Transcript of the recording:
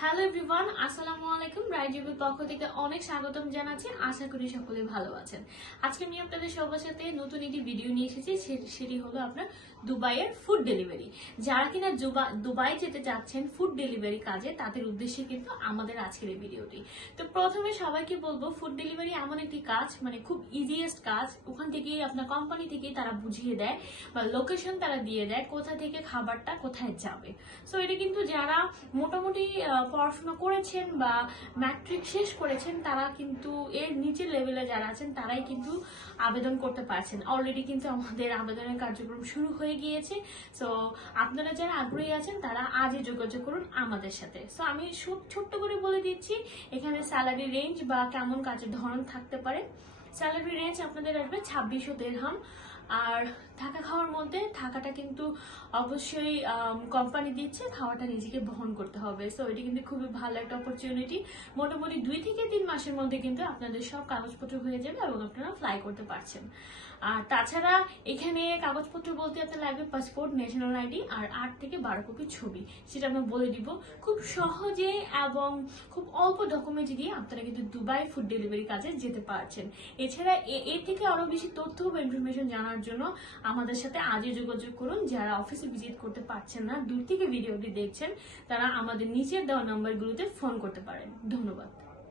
Hello everyone আসসালামু আলাইকুম। রাইজিবির পক্ষ থেকে অনেক স্বাগতম জানাচ্ছি। আশা করি সকলে ভালো আছেন। আজকে আমি আপনাদের সবার সাথে নতুন একটি ভিডিও নিয়ে এসেছি। সেটি হলো আপনার দুবাইয়ের ফুড ডেলিভারি যারা কিনা দুবাই যেতে চাচ্ছেন ফুড ডেলিভারি কাজে, তাদের উদ্দেশ্যে কিন্তু আমাদের আজকের এই ভিডিওটি তো প্রথমে সবাইকে বলব ফুড ডেলিভারি এমন একটি কাজ মানে খুব ইজিয়েস্ট কাজ। ওখান থেকেই আপনার কোম্পানি থেকেই তারা বুঝিয়ে দেয় বা লোকেশন তারা দিয়ে দেয়, কোথা থেকে খাবারটা কোথায় যাবে। সো এটা কিন্তু যারা মোটামুটি পড়াশোনা করেছেন বা ম্যাট্রিক শেষ করেছেন, তারা কিন্তু এর নিচের লেভেলে যারা আছেন, তারাই কিন্তু আবেদন করতে পারছেন। অলরেডি কিন্তু আমাদের আবেদনের কার্যক্রম শুরু হয়ে গিয়েছে। সো আপনারা যারা আগ্রহী আছেন, তারা আজই যোগাযোগ করুন আমাদের সাথে। সো আমি ছোট্ট করে বলে দিচ্ছি, এখানে স্যালারি রেঞ্জ বা কেমন কাজের ধরন থাকতে পারে। স্যালারি রেঞ্জ আপনাদের আসবে ছাব্বিশশো দেড়হাম। আর থাকা খাওয়ার মধ্যে থাকাটা কিন্তু অবশ্যই কোম্পানি দিচ্ছে, খাওয়াটা নিজেকে বহন করতে হবে। সো এটি কিন্তু খুবই ভালো একটা অপরচুনিটি মোটামুটি দুই থেকে তিন মাসের মধ্যে কিন্তু আপনাদের সব কাগজপত্র হয়ে যাবে এবং আপনারা ফ্লাই করতে পারছেন। আর তাছাড়া এখানে কাগজপত্র বলতে আপনার লাগবে পাসপোর্ট ন্যাশনাল আইডি আর আট থেকে বারো কপি ছবি। সেটা আমরা বলে দিব। খুব সহজে এবং খুব অল্প ডকুমেন্ট দিয়ে আপনারা কিন্তু দুবাই ফুড ডেলিভারি কাজে যেতে পারছেন। এছাড়া এর থেকে আরও বেশি তথ্য বা ইনফরমেশন জানার জন্য আমাদের সাথে আজই যোগাযোগ করুন। যারা অফিসে ভিজিট করতে পারছেন না, দূর থেকে ভিডিওটি দেখছেন, তারা আমাদের নিচের দেওয়া নাম্বারগুলোতে ফোন করতে পারেন। ধন্যবাদ।